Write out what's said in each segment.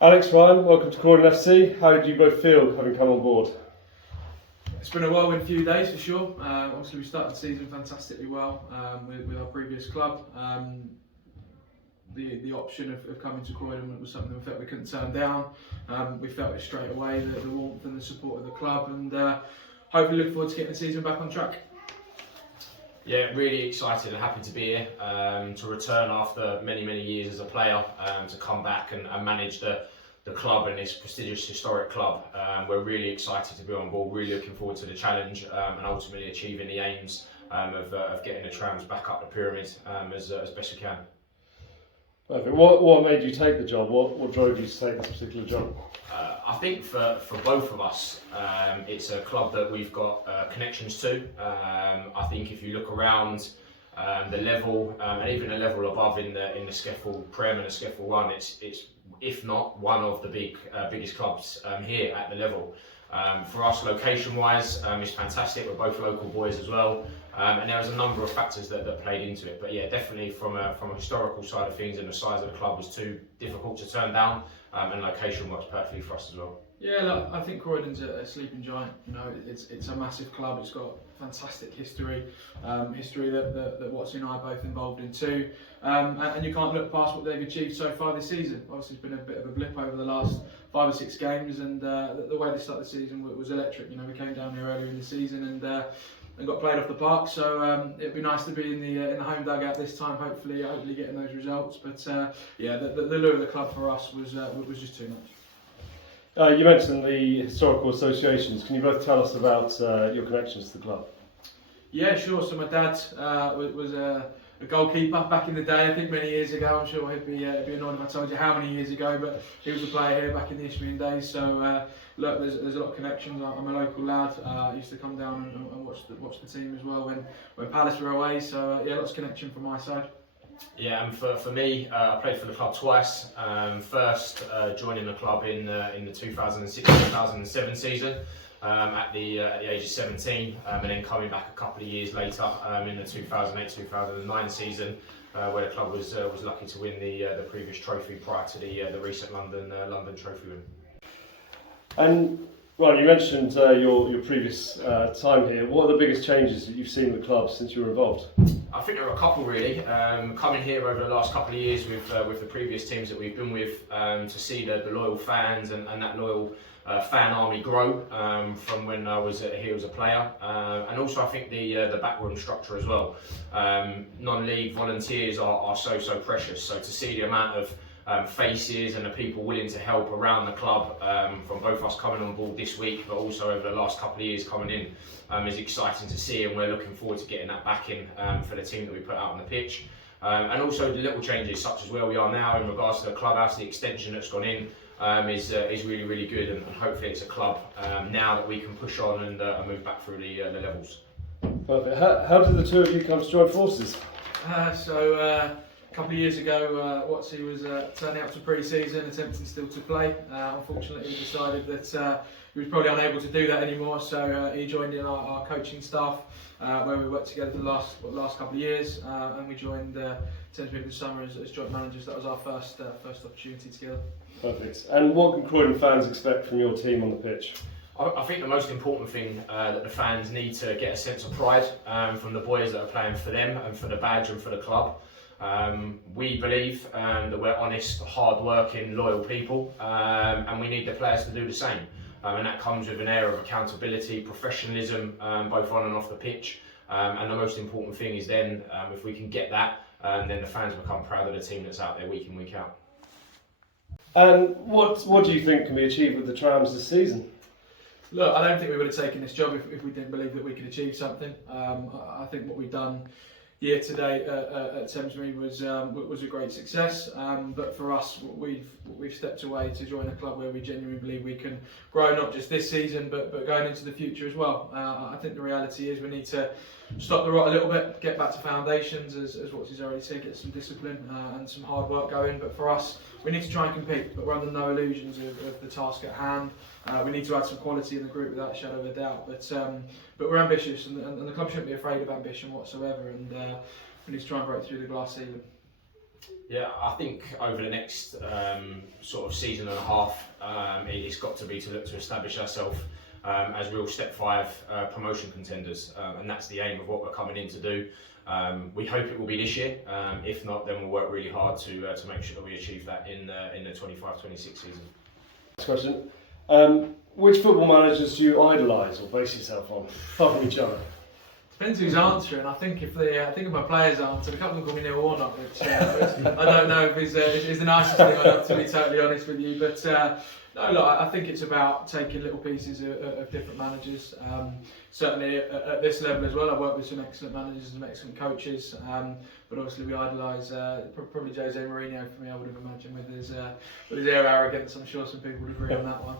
Alex, Ryan, welcome to Croydon FC. How did you both feel having come on board? It's been a whirlwind few days for sure. Obviously we started the season fantastically well with our previous club. The option of coming to Croydon was something we felt we couldn't turn down. We felt it straight away, the warmth and the support of the club, and hopefully look forward to getting the season back on track. Yeah, really excited and happy to be here, to return after many years as a player, to come back and manage the club and this prestigious historic club. We're really excited to be on board, really looking forward to the challenge, and ultimately achieving the aims of getting the Trams back up the pyramid as best we can. Perfect. What made you take the job? What drove you to take this particular job? I think for both of us, it's a club that we've got connections to. I think if you look around the level and even a level above in the Scaffold Prem and the Scaffold 1, it's if not one of the biggest clubs here at the level. For us, location-wise, it's fantastic. We're both local boys as well, and there was a number of factors that played into it. But yeah, definitely from a historical side of things, and the size of the club was too difficult to turn down, and location works perfectly for us as well. Yeah, look, I think Croydon's a sleeping giant. You know, it's a massive club. It's got fantastic history, that Watson and I are both involved in too. And you can't look past what they've achieved so far this season. Obviously, it's been a bit of a blip over the last 5 or 6 games, and the way they started the season was electric. You know, we came down here earlier in the season and got played off the park. So it'd be nice to be in the home dugout this time. Hopefully getting those results. But yeah, the lure of the club for us was just too much. You mentioned the historical associations. Can you both tell us about your connections to the club? Yeah, sure. So my dad was a goalkeeper back in the day. I think many years ago. I'm sure he'd be annoyed if I told you how many years ago, but he was a player here back in the Isthmian days. So look, there's a lot of connections. I'm a local lad. I used to come down and watch the team as well when Palace were away. So yeah, lots of connection from my side. Yeah, and for me, I played for the club twice. First, joining the club in the 2006-2007 season at the age of 17, and then coming back a couple of years later in the 2008-2009 season, where the club was lucky to win the previous trophy prior to the recent London trophy win. And well, you mentioned your previous time here. What are the biggest changes that you've seen in the club since you were involved? I think there are a couple really. Coming here over the last couple of years with the previous teams that we've been with, to see the loyal fans and that loyal fan army grow from when I was here as a player, and also I think the backroom structure as well. Non-league volunteers are so precious. So to see the amount of faces and the people willing to help around the club, from both us coming on board this week, but also over the last couple of years coming in, is exciting to see, and we're looking forward to getting that back in for the team that we put out on the pitch. And also the little changes, such as where we are now in regards to the clubhouse, the extension that's gone in is really good, and hopefully it's a club now that we can push on and move back through the levels. Perfect. How did the two of you come to join forces? A couple of years ago, Watsy was turning out to pre-season, attempting still to play. Unfortunately, he decided that he was probably unable to do that anymore, so he joined in our coaching staff, where we worked together for the last couple of years, and we joined Thames People this summer as joint managers. That was our first opportunity together. Perfect. And what can Croydon fans expect from your team on the pitch? I think the most important thing that the fans need to get a sense of pride from the boys that are playing for them and for the badge and for the club. We believe that we're honest, hard-working, loyal people, and we need the players to do the same. And that comes with an air of accountability, professionalism, both on and off the pitch. And the most important thing is then, if we can get that, then the fans become proud of the team that's out there week in, week out. And what do you think can be achieved with the Trams this season? Look, I don't think we would have taken this job if we didn't believe that we could achieve something. I think what we've done year to date at Thamesmead was a great success, but for us, we've stepped away to join a club where we genuinely believe we can grow, not just this season, but going into the future as well. I think the reality is we need to stop the rot a little bit, get back to foundations, as what he's already said, get some discipline and some hard work going. But for us, we need to try and compete, but we're under no illusions of the task at hand. We need to add some quality in the group without a shadow of a doubt. But we're ambitious, and the club shouldn't be afraid of ambition whatsoever. And we need to try and break through the glass ceiling. Yeah, I think over the next sort of season and a half, it's got to be to look to establish ourselves as real step 5 promotion contenders, and that's the aim of what we're coming in to do. We hope it will be this year. If not, then we'll work really hard to make sure that we achieve that in the 25-26 season. Next question. Which football managers do you idolise or base yourself on, apart from each other? Depends who's answering. I think if my players answered, a couple of them call me Neil Warnock, which I don't know if is the nicest thing I'd have, to be totally honest with you. But no, look, I think it's about taking little pieces of different managers. Certainly at this level as well, I've worked with some excellent managers and some excellent coaches. But obviously we idolise probably Jose Mourinho for me, I would have imagined, with his air of arrogance. I'm sure some people would agree on that one.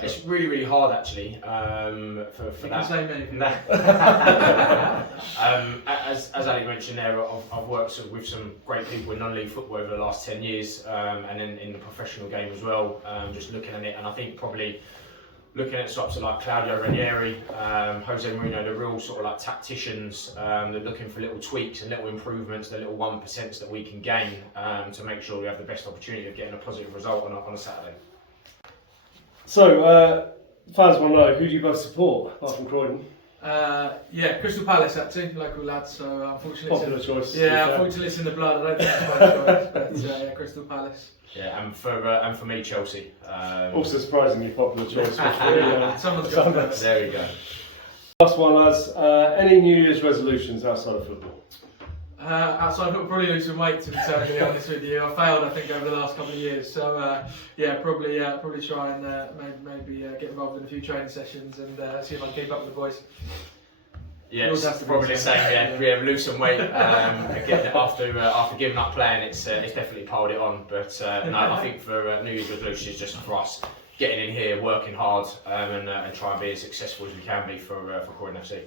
It's really, really hard actually for that. Say me. As Ali mentioned there, I've worked with some great people in non-league football over the last 10 years, and then in the professional game as well. Just looking at it, and I think probably looking at sort of like Claudio Ranieri, Jose Mourinho, the real sort of like tacticians. They're looking for little tweaks and little improvements, the little 1% that we can gain to make sure we have the best opportunity of getting a positive result on a Saturday. So, fans want to know, who do you both support, apart from Croydon? Yeah, Crystal Palace actually, local lads, so unfortunately Popular choice. Yeah, unfortunately it's in the blood, I don't think it's my choice, but yeah, Crystal Palace. Yeah, and for me, Chelsea. Also surprisingly popular choice. Someone's got that. There we go. Last one, lads. Any New Year's resolutions outside of football? Outside of football, probably lose some weight, to be totally honest with you. I failed, I think, over the last couple of years. So yeah, probably try and maybe get involved in a few training sessions and see if I can keep up with the boys. Yeah, it's probably the same. Yeah, lose some weight. Again, after giving up playing, it's definitely piled it on. But no, I think for New Year's resolutions, just for us, getting in here, working hard, and try and be as successful as we can be for Croydon FC.